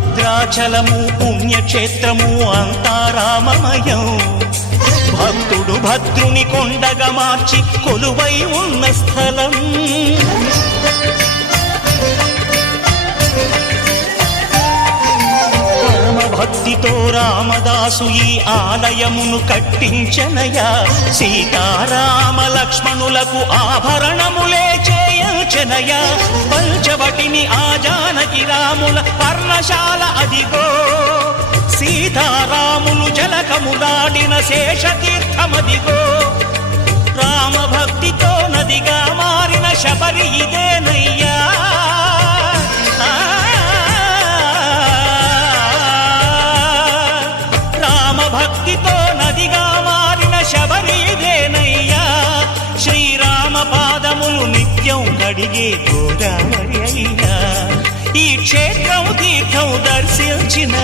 భద్రాచలము పుణ్యక్షేత్రము అంతా రామమయం. భక్తుడు భద్రుని కొండగా మార్చి కొలువై ఉన్న స్థలం. భక్తితో రామదాసు ఈ ఆలయమును కట్టించనయా. సీతారామ లక్ష్మణులకు ఆభరణములే చేయించనయా. పంచవటిని ఆ జానకి రాముల పర్ణశాల అదిగో. సీతారాములు జలకములాడిన శేషతీర్థమదిగో. రామభక్తితో నదిగా మారిన శబరి ఇదేనయ్యా. భక్తితో నదిగా మారిన శబరి ఇదేనయ్యా. శ్రీరామ పాదములు నిత్యం కడిగే గోదావరి అయ్యా. ఈ క్షేత్రం తీర్థం దర్శించిన